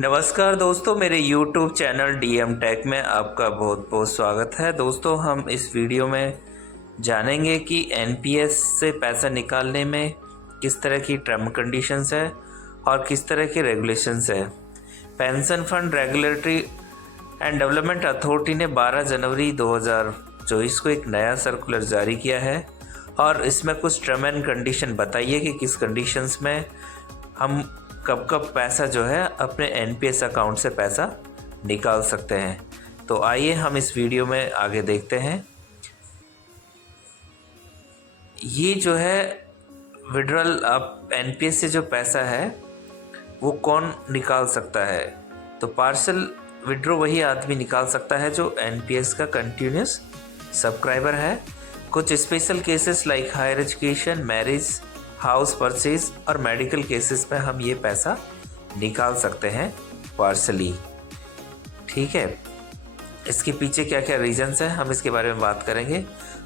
नमस्कार दोस्तों, मेरे YouTube चैनल DM टेक में आपका बहुत बहुत स्वागत है। दोस्तों, हम इस वीडियो में जानेंगे कि NPS से पैसा निकालने में किस तरह की टर्म कंडीशंस है और किस तरह के रेगुलेशंस है। Pension fund regulatory and development authority ने 12 जनवरी 2024 को एक नया सर्कुलर जारी किया है और इसमें कुछ टर्म एंड कंडीशन बताइए कि किस कंडीशंस में हम कब कब पैसा जो है अपने NPS अकाउंट से पैसा निकाल सकते हैं। तो आइए हम इस वीडियो में आगे देखते हैं। ये जो है विड्रॉल अब NPS से जो पैसा है वो कौन निकाल सकता है। तो पार्सल विड्रॉ वही आदमी निकाल सकता है जो NPS का कंटिन्यूस सब्सक्राइबर है। कुछ special cases like higher education, marriage, house purchase और मेडिकल केसेस में हम ये पैसा निकाल सकते हैं पार्सली। ठीक है, इसके पीछे क्या क्या रीजंस हैं हम इसके बारे में बात करेंगे।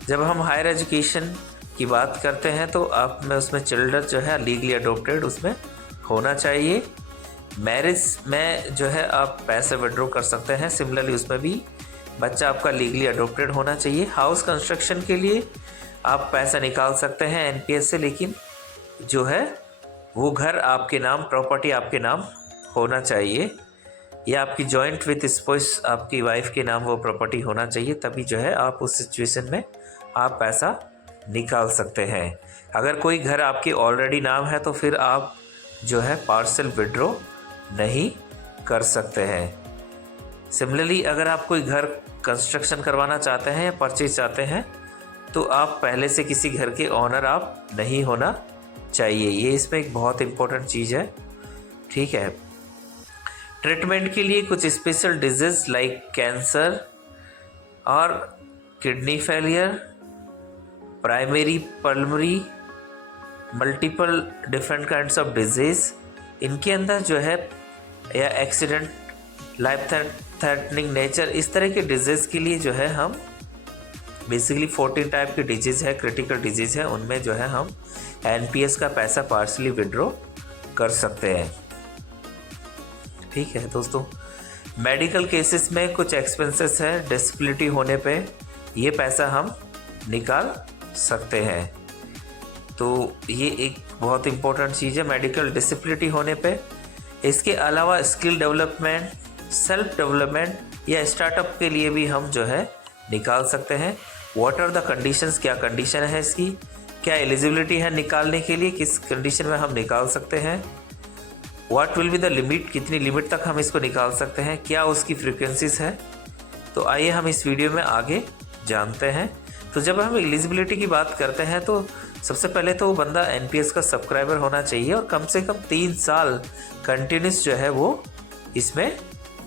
जब हम हायर एजुकेशन की बात करते हैं तो आप में उसमें चिल्ड्रन जो है लीगली अडोप्टेड उसमें होना चाहिए। मैरिज में जो है आप पैसे विड्रॉ कर सकते हैं, सिमिलरली उसमें भी बच्चा आपका लीगली अडोप्टेड होना चाहिए। हाउस कंस्ट्रक्शन के लिए आप पैसा निकाल सकते हैं NPS से, लेकिन जो है वो घर आपके नाम, प्रॉपर्टी आपके नाम होना चाहिए या आपकी जॉइंट विथ स्पाउस आपकी वाइफ के नाम वो प्रॉपर्टी होना चाहिए, तभी जो है आप उस सिचुएशन में आप पैसा निकाल सकते हैं। अगर कोई घर आपके ऑलरेडी नाम है तो फिर आप जो है पार्सल विड्रॉ नहीं कर सकते हैं। सिमिलरली अगर आप कोई घर कंस्ट्रक्शन करवाना चाहते हैं या परचेज चाहते हैं तो आप पहले से किसी घर के ऑनर आप नहीं होना चाहिए। ये इसमें एक बहुत इम्पोर्टेंट चीज़ है। ठीक है, ट्रीटमेंट के लिए कुछ स्पेशल डिजीज लाइक कैंसर और kidney failure, primary pulmonary, multiple different kinds of disease, इनके अंदर जो है या एक्सीडेंट, लाइफ थ्रेटनिंग नेचर, इस तरह के डिजीज़ के लिए जो है हम बेसिकली 14 टाइप के डिजीज़ है, क्रिटिकल डिजीज़ है, उनमें जो है हम NPS का पैसा पार्सली विड्रॉ कर सकते हैं। ठीक है दोस्तों, मेडिकल केसेस में कुछ एक्सपेंसेस है, डिसेबिलिटी होने पे ये पैसा हम निकाल सकते हैं। तो ये एक बहुत इम्पोर्टेंट चीज़ है मेडिकल डिसेबिलिटी होने पे। इसके अलावा स्किल डेवलपमेंट, सेल्फ डेवलपमेंट या स्टार्टअप के लिए भी हम जो है निकाल सकते हैं। व्हाट आर द कंडीशंस, क्या कंडीशन है इसकी, क्या एलिजिबिलिटी है निकालने के लिए, किस कंडीशन में हम निकाल सकते हैं, what will be the limit, कितनी लिमिट तक हम इसको निकाल सकते हैं, क्या उसकी फ्रीक्वेंसीज है। तो आइए हम इस वीडियो में आगे जानते हैं। तो जब हम एलिजिबिलिटी की बात करते हैं तो सबसे पहले तो वो बंदा NPS का सब्सक्राइबर होना चाहिए और कम से कम 3 साल कंटिन्यूस जो है वो इसमें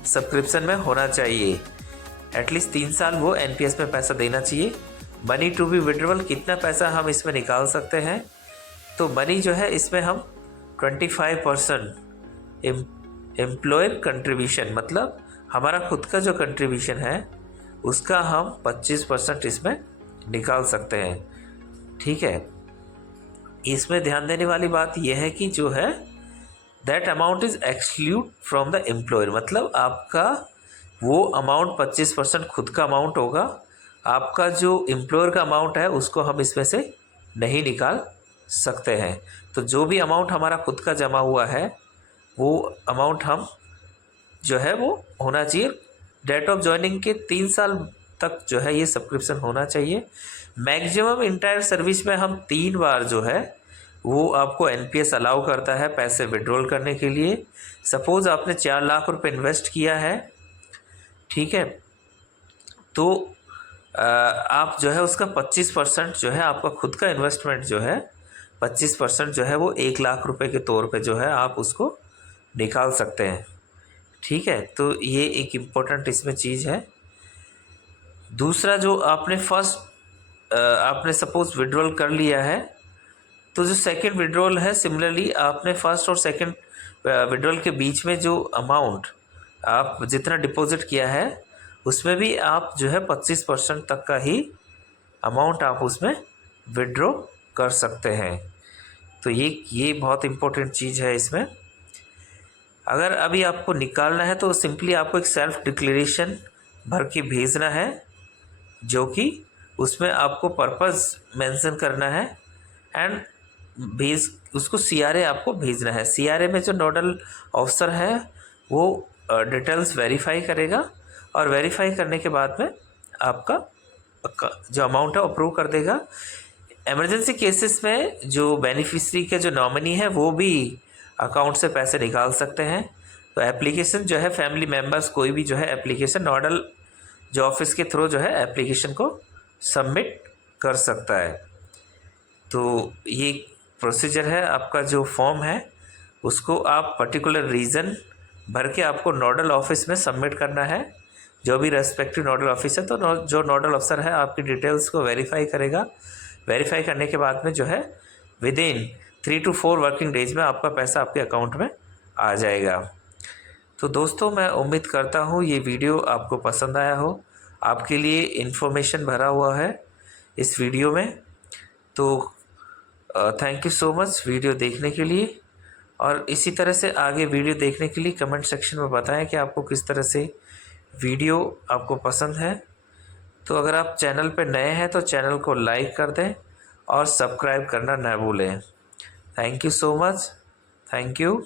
सब्सक्रिप्शन में होना चाहिए। एटलीस्ट 3 साल वो NPS में पैसा देना चाहिए। मनी टू बी विड्रॉल, कितना पैसा हम इसमें निकाल सकते हैं। तो मनी जो है इसमें हम 25% एम्प्लॉयर कंट्रीब्यूशन, मतलब हमारा खुद का जो कंट्रीब्यूशन है उसका हम 25% इसमें निकाल सकते हैं। ठीक है, इसमें ध्यान देने वाली बात यह है कि जो है that amount is exclude from the employer, मतलब आपका वो अमाउंट 25% खुद का अमाउंट होगा, आपका जो एम्प्लॉयर का अमाउंट है उसको हम इसमें से नहीं निकाल सकते हैं। तो जो भी अमाउंट हमारा खुद का जमा हुआ है वो अमाउंट हम जो है वो होना चाहिए। डेट ऑफ ज्वाइनिंग के 3 साल तक जो है ये सब्सक्रिप्शन होना चाहिए। मैक्सिमम इंटायर सर्विस में हम 3 बार जो है वो आपको NPS अलाउ करता है पैसे विड्रॉल करने के लिए। सपोज़ आपने 4 लाख रुपए इन्वेस्ट किया है, ठीक है, तो आप जो है उसका 25% जो है आपका खुद का इन्वेस्टमेंट जो है 25% जो है वो 1 लाख रुपए के तौर पे जो है आप उसको निकाल सकते हैं। ठीक है, तो ये एक इम्पोर्टेंट इसमें चीज़ है। दूसरा, जो आपने आपने सपोज विड्रॉल कर लिया है तो जो सेकंड विड्रॉल है, सिमिलरली आपने फर्स्ट और सेकंड विड्रॉल के बीच में जो अमाउंट आप जितना डिपॉजिट किया है उसमें भी आप जो है 25% तक का ही अमाउंट आप उसमें विड्रॉ कर सकते हैं। तो ये बहुत इम्पोर्टेंट चीज़ है इसमें। अगर अभी आपको निकालना है तो सिंपली आपको एक सेल्फ डिक्लेरेशन भर के भेजना है, जो कि उसमें आपको पर्पस मेंशन करना है एंड भेज उसको सीआरए आपको भेजना है। सीआरए में जो नोडल ऑफिसर है वो डिटेल्स वेरीफाई करेगा और वेरीफाई करने के बाद में आपका जो अमाउंट है अप्रूव कर देगा। इमरजेंसी केसेस में जो बेनिफिशरी के जो नॉमिनी है वो भी अकाउंट से पैसे निकाल सकते हैं। तो एप्लीकेशन जो है फैमिली मेम्बर्स कोई भी जो है एप्लीकेशन नोडल जो ऑफिस के थ्रू जो है एप्लीकेशन को सबमिट कर सकता है। तो ये प्रोसीजर है। आपका जो फॉर्म है उसको आप पर्टिकुलर रीज़न भर के आपको नोडल ऑफिस में सबमिट करना है, जो भी रेस्पेक्टिव नोडल ऑफिस है। तो जो नोडल अफसर है आपकी डिटेल्स को वेरीफाई करेगा। वेरीफाई करने के बाद में जो है with in 3 to 4 working days में आपका पैसा आपके अकाउंट में आ जाएगा। तो दोस्तों मैं उम्मीद करता हूँ ये वीडियो आपको पसंद आया हो। आपके लिए इन्फॉर्मेशन भरा हुआ है इस वीडियो में। तो thank you so much video देखने के लिए, और इसी तरह से आगे वीडियो देखने के लिए कमेंट सेक्शन में बताएं कि आपको किस तरह से वीडियो आपको पसंद है। तो अगर आप चैनल पर नए हैं तो चैनल को लाइक कर दें और सब्सक्राइब करना ना भूलें। Thank you so much. Thank you.